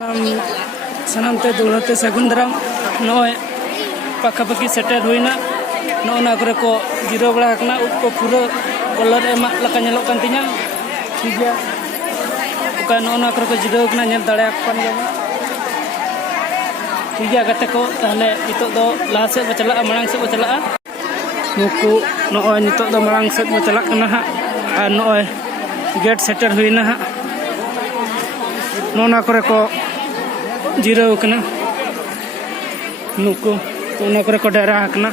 सामते दौड़ते सगुन दाराम नॉय पाखापाखि सेटर हुईना नौना करे को जिरो बड़ा उप को पूरा कलर एमा लका नेलोक कान तिnya ठीक गया उका नौना करे को जिरो कना नेल दाड़े कान गया ठीक गया गते को ताहले नितो दो लाहा से बो चला मांग से बो चला नुकु नॉय नितो दो मांग से बो चला कना हा आर नॉय गेट सेटर हुईना हा नौना करे को जीरो कना नुकु तो उना करे को डेरा कना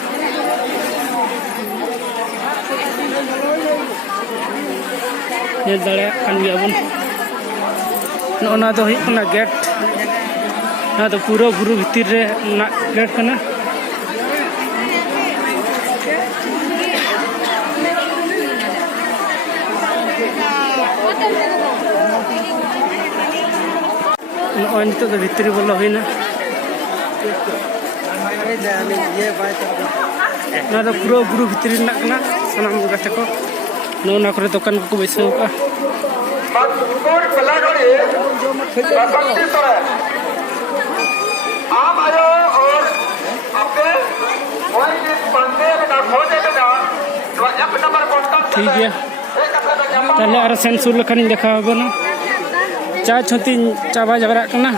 नेल दाड़े कान गया बन नौना दो हुई कना गेट ना तो पूरा बुरु भीतर रे ना गेट कना नॉय नितो दो भीतर बोला हुईना ना तो पूरा बुरु भीतर ना कना सनाम गाते को नौना करे दुकान को बैसाव का ठीक है ताले आर सेंसुर लखानी देखा बना चा छोती चाबा जबरा कना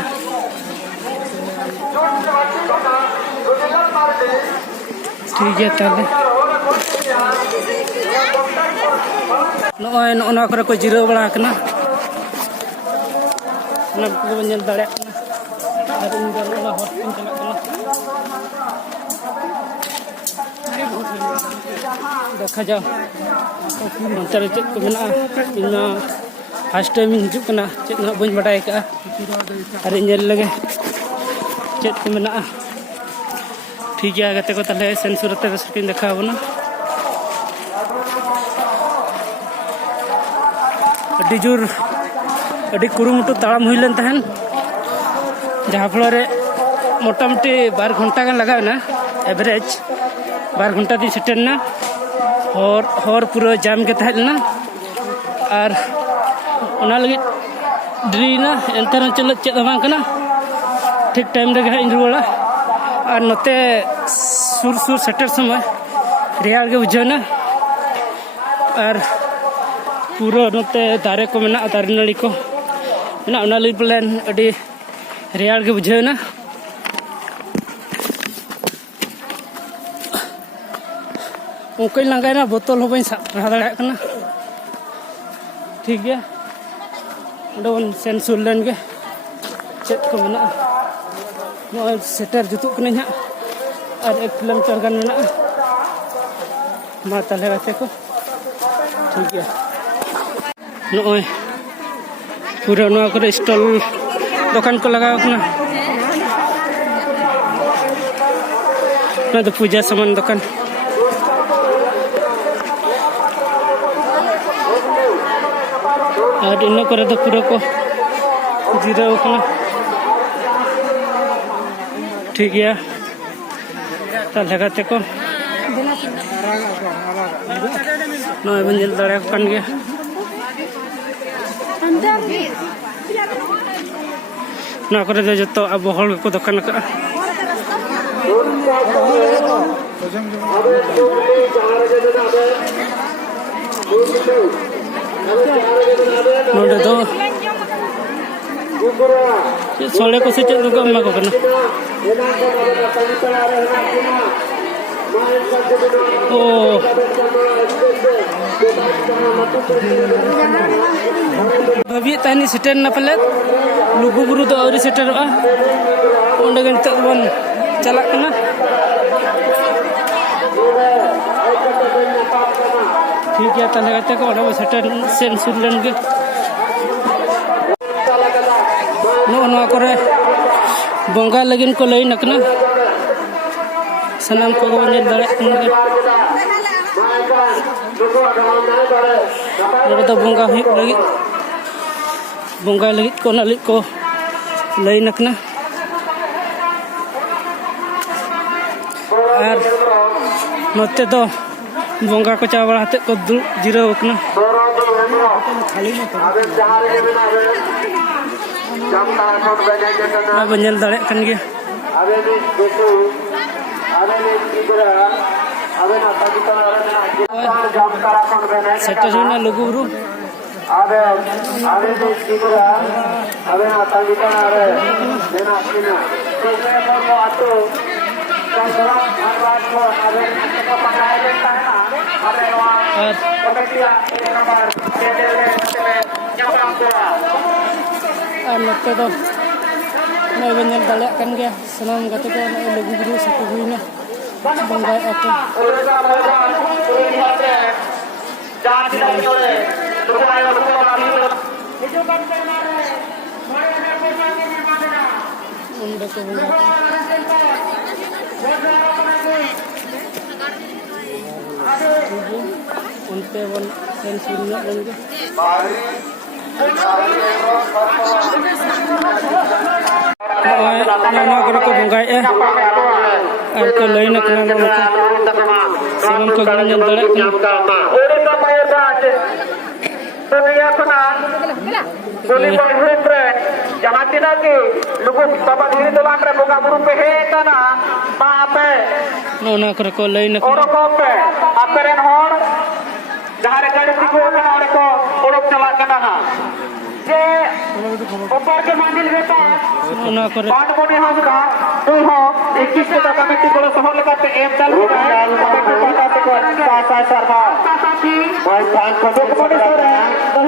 ठीक है ताले नॉय नौना करे को जिरो बड़ा कना ना को बन दाड़े कना आर इन दो ना हॉट इन चला कना देखा जाओ अंतर चेक को मेना इना फर्स्ट टाइम हिजू कना चेक ना बन बडाय का अरे नेल लगे चेक को मेना ठीक है गते को तले सेंसुर ते स्क्रीन देखा बना अडी जोर अडी कुरुमुटु ताड़ाम हुईलन तहन जहाँ फल मोटामुटी 12 घंटा गान लगावना एवरेज 12 घंटा दी सेटरना और पूरा जाम के तहलना और ओना लगी ड्रीना एंतर चल चेक बांग कना ठीक टाइम रे इन रुवाड़ा और नोते सुर सुर सेटर समय रेयार के बुझाना और पूरा नोते दारे को मेना दारे नाड़ी को मेना ओना लगी प्लान अडी रेयार के बुझाना उनके लंगायना बोतल हो बन रहा दाड़ा कना ठीक है उन सेंसुर लेन के चेक को मेना नॉय सेटर जुतुक कने हा और 1 किलोमीटर गान मेना मा ताले गाते को ठीक है नॉय पूरा नॉय करे स्टॉल दुकान को लगाव कना ना तो पूजा सामान दुकान और इन करे तो पूरा को जीरो कना ठीक है ताले गाते को नॉय बन जल दाड़ा कान गया ना करे दो जतो अब हॉल को दुकान का नोडे दो सोले को से चेक को एमा को कना ओ भवी तानी सेटर ना पले लुगु बुरु तो औरी सेटरवा ओंडे गन त बन चला कना ठीक है ताले गाते को ओडा सेटर सेंसुर लेन के नो करे बंगा लगिन को लई नकना सनाम को बन दाड़े तो बंगा हुई लगी बंगा लगी को ना को लई नकना और नोते तो बंगा को चावल हाथे को जीरो कना बंजल दाड़े कन गया सेटर हुई ना लघु बुरु नोते दो नई बंजल दाड़े कन गया सनाम गाते को लघु बुरु सेटर हुई ना बंगाई आते उन्हें को उनपे वन सेंस सुनना लेंगे ना करे को बंगाई और को लई न करना सेवन को गन दड़े जहाँ तीना की लुगु बाबा धीरे दोलान रे बोगा बुरु पे हे तना मा पे ना करे को लई न और को पे आपरेन होड़ जहाँ रे गाड़ी सिको ना और को ओड़क चला कना हा जे ऊपर के मंदिर में तो ना करे पांच मोटे हम का तू हो 21 के कमेटी को सहर लगा के एम चल रहा है कमेटी पता पे को सासा सरवा साथी भाई पांच को मोटे सर है तो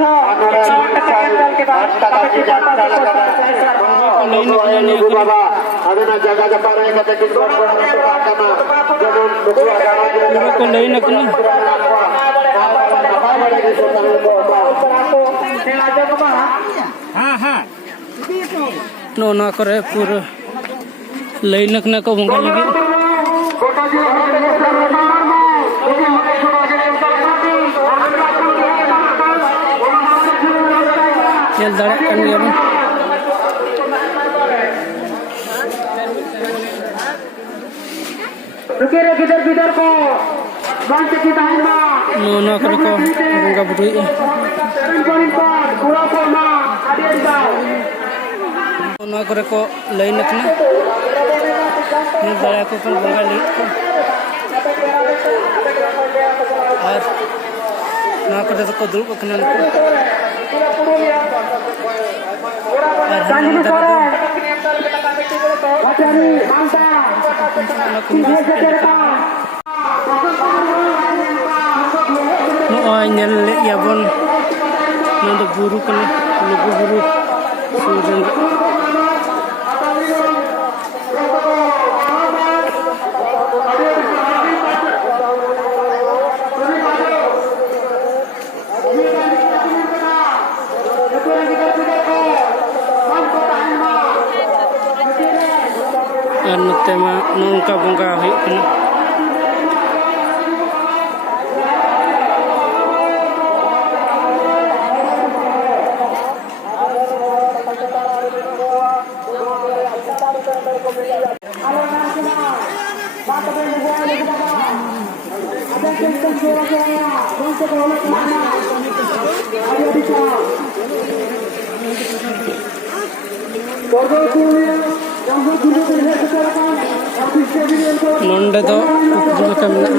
के बाद कमेटी पता बाबा अबे ना जगह जपा रहे कते किस को को लई न करना हां हां नो ना करे पूरा लई नकना को बंगा लगी चल दड़ा कन गया रुके रे किधर किधर को बांध की टाइम में नो ना करे को बंगा बुई पूरा फॉर्मा आदिर जाओ ना करे को लई नकना ने दड़ा को पर बंगा ली और ना करे को दुर्ब कना को nyel ya bon nando buru kan lugu buru suran an tema nongka bongka hui kana नोंडे दो उपजुल का मिला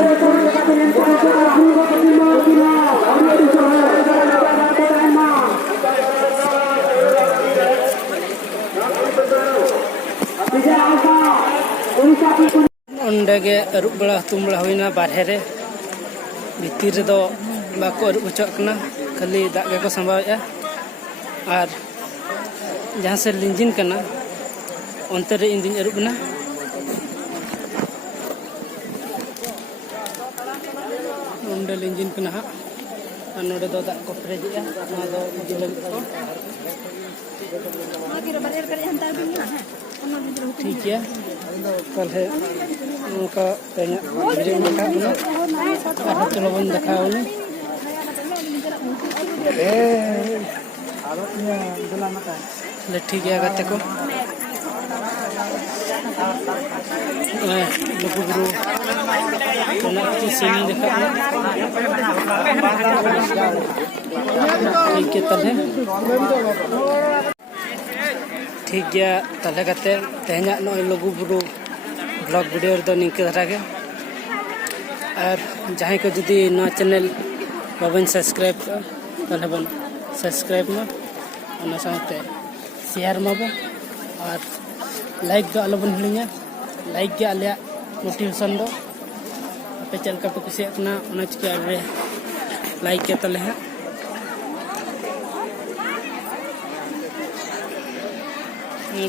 नोंडे के अरुब बड़ा तुम बड़ा हुई ना बारहे रे भीतर रे दो बाको अरुब बचक ना खाली दाग के को संभावया और जहाँ से लिंजिन करना अंतर रे इंदिन अरुब ना नोंडे लिंजिन करना हा और नोंडे दो दाग को फ्रेजिया ना दो जिलग को ठीक है कल है उनका वीडियो में देखा उन्हें चलो बन देखा उन्हें ठीक है गाते को लघु गुरु सीनी देखा ठीक है तब है ठीक गया ताले कते तेहना नय लघु बुरु ब्लॉग वीडियो रे निंके धरा के और जहां को जुदी नवा चैनल बाबन सब्सक्राइब ताले बन सब्सक्राइब में और साथे शेयर माबो और लाइक दो आलो बन हिलिया लाइक के आलिया मोटिवेशन दो पे चल का पे कुछ अपना उनच के आरे लाइक के तले है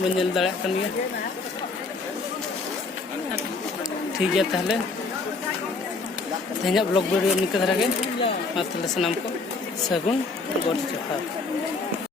बंजल दाड़ा कन गया ठीक है ताहले तेहना ब्लॉग वीडियो निक धरा के मातले सनाम को सगुन गोड जोहार।